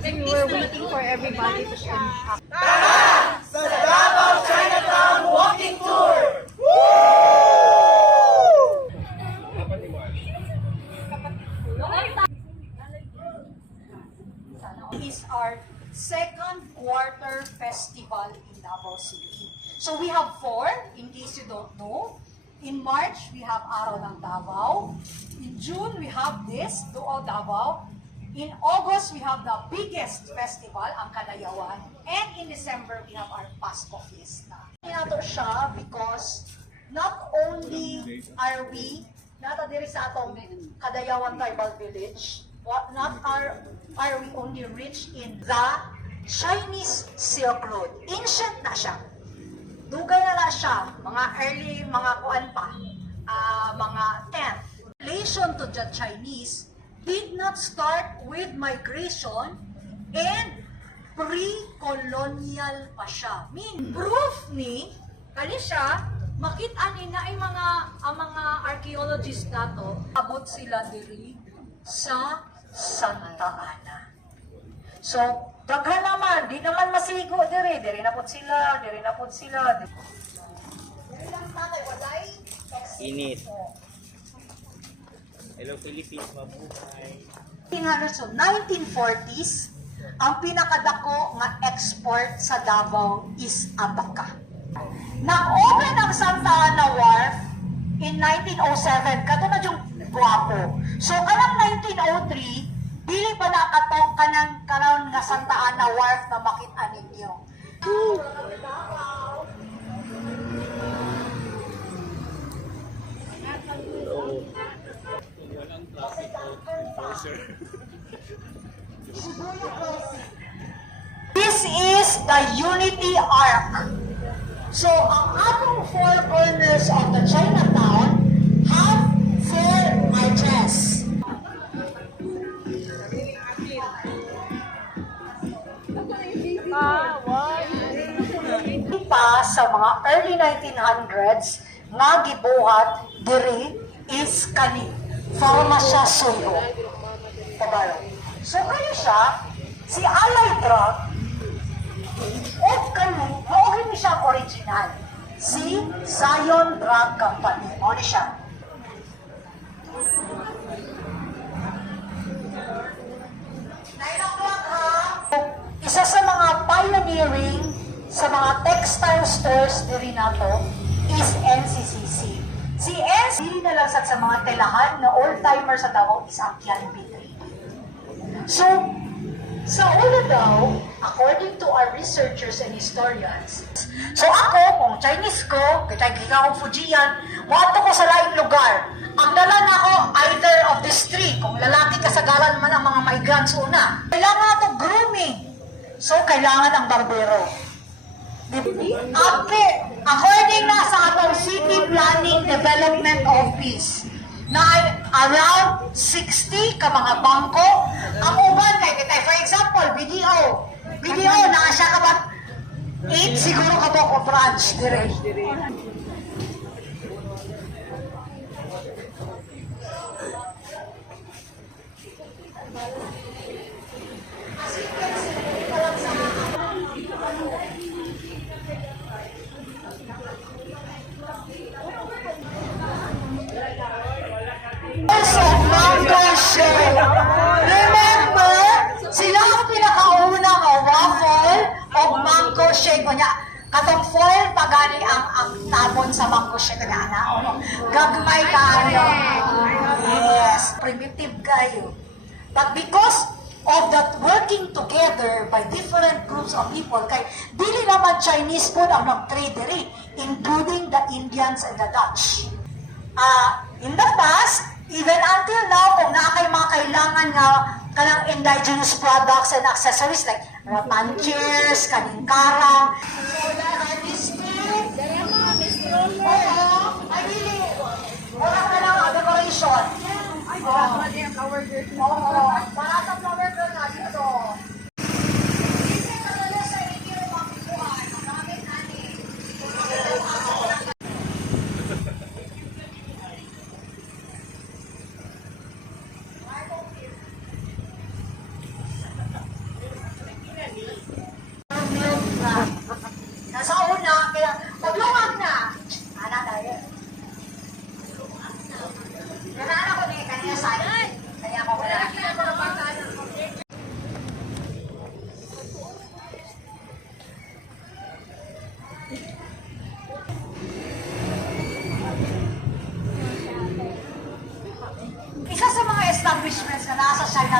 Kasi we were waiting for everybody to come. Sa Davao Chinatown Walking Tour! Is our second quarter festival in Davao City. So we have four, in case you don't know. In March, we have Araw ng Davao. In June, we have this, Duo Davao. In August, we have the biggest festival, ang Kadayawan. And in December, we have our Pasko Fiesta. Ito siya because not only are we diri sa atong Kadayawan Tribal Village, not are we only rich in the Chinese Silk Road. Ancient na siya. Dugay na lang siya, mga early, mga kuan pa, mga 10th. Relation to the Chinese did not start with migration and pre-colonial pa siya. Proof ni, kali siya, makita ni na ang mga archaeologists nato, abot sila diri sa Santa Ana. So, daghan naman, di naman masigo diri na po sila. Diri lang tatay, walay. Init. Hello Philippines, mabuhay. So, 1940s, ang pinakadako nga export sa Davao is abaka. Nag-open ang Santa Ana Wharf in 1907, kato na yung guwapo. So, kanang 1903, dili pa nakatong kanang karon nga Santa Ana Wharf na makita ninyo. This is the Unity Arc. So, ang atong four corners of the Chinatown have four arches. Pa sa mga early 1900s nga gibuhat diri is kani Farmasya Suyo. So kayo siya, si Alay Drug, o kani, maugin ni siya original, si Zion Drug Company. O ni siya. Isa sa mga pioneering sa mga textile stores diri nato is NCCC. Si NCCC na lang sa mga telahan na old-timer sa Davao is ang Kianbi. So, sa una daw, according to our researchers and historians, so ako, kung Chinese ko, kitay-kita akong Fujian, wato ko sa laing lugar. Ang dala na ako, either of these three, kung lalaki kasagaran man ang mga migrants una. Kailangan ito grooming. So, kailangan ang barbero. According na sa atong City Planning Development Office, na around 60 ka mga bangko, ang uban kay kitay, for example, video na siya ka ba 8 siguro ka ba ko branch dire. Remember, sila ang pinakauna nga waffle o mango shake o niya. Katong foil pagani ang tabon sa mango shake na ana. Gagmay kayo. Yes, primitive kayo. But because of that working together by different groups of people, kay dili naman Chinese food ang nag-trade diri, including the Indians and the Dutch. In the past, even until now, kung na kay mga kailangan nga kanang indigenous products and accessories like ratan chairs, kaning karang. So, artistic. Ay, dili. Wala ka lang ang decoration. Ay, wala ka lang flower girl. Oo, para sa flower girl na dito.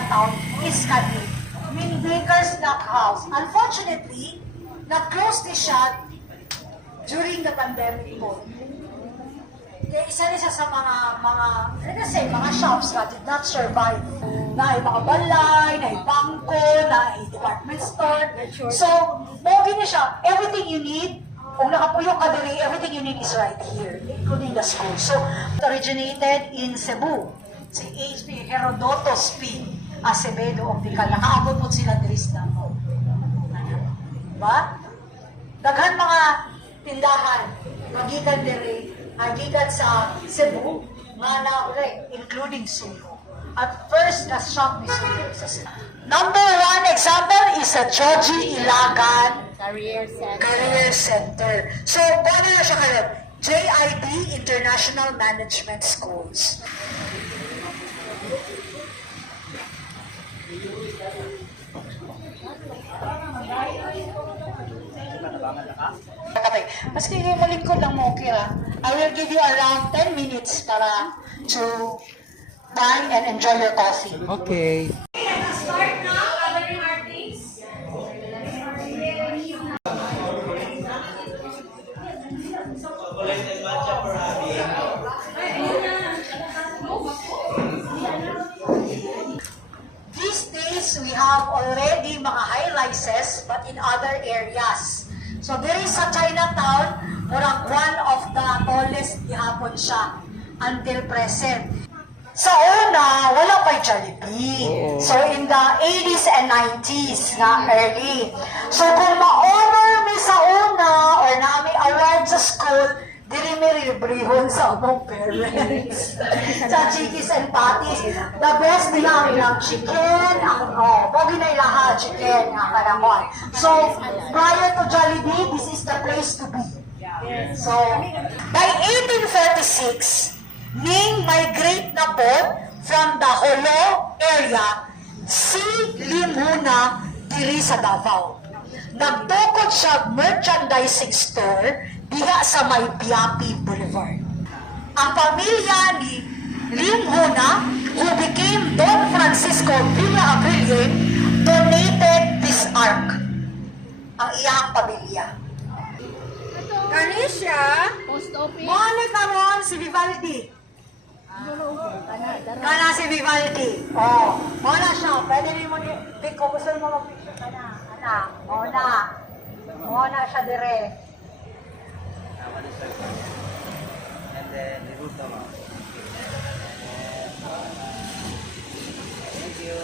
Chinatown is Kani, Baker's Snack House. Unfortunately, nag-close din siya during the pandemic po. Kaya isa rin siya sa mga shops that did not survive. Na ay mga balay, na ay bangko, na ay department store. So, mogi na siya. Everything you need, kung nakapuyok ka dali, everything you need is right here, including the school. So, it originated in Cebu. Si H.P. Herodotus P. Acevedo Optical. Nakaabot po sila dris na po. Diba? Daghan mga tindahan, magikan diri, magikan sa Cebu, nga na, including Suyo. At first, na-shop ni Suyo sa Cebu. Number one example is sa Joji Ilagan Career Center. So, paano na siya kayo? JID International Management Schools. Okay. Maski yung malingkod lang mo, okay ha? I will give you around 10 minutes para to buy and enjoy your coffee. Okay. Start now, gathering our things. These days, we have already mga high-rises but in other areas. So there is sa Chinatown, murag one of the tallest gihapon siya until present. Sa una, wala pa'y Jollibee. So in the 80s and 90s na early. So kung ma-honor mi sa una or na may award sa school, dili mi librehon sa among parents. Sa Chickies and Patties, the best nila ang ilang chicken, pogi na ilaha, chicken, ang kanamon. So, prior to Jollibee, this is the place to be. So, by 1836, Ning migrate na po from the Holo area si Limuna diri sa Davao. Nagtukod siya merchandising store diha sa may Biapi Boulevard. Ang pamilya ni Limuna, who became Don Francisco Villa Abril, donated this ark. Ang iyang pamilya. Kanisha, post office. Mano karon si Vivaldi. Kana si Vivaldi. Oh, muna siya. Pwede rin mo kung gusto mo mag-picture ka na. Ana, muna. Muna siya dire. And then, remove them out. Thank you.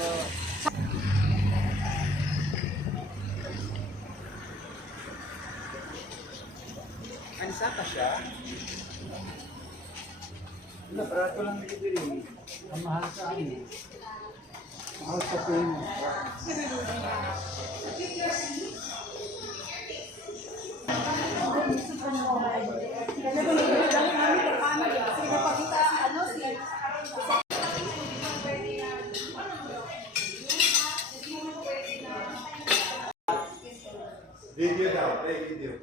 Ansa ka siya? Wala, barato lang dito. Ang mahal sa amin. Mahal sa pino. Video daw, play video.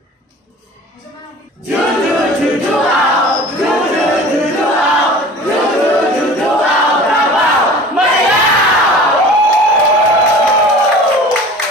Juju, juju,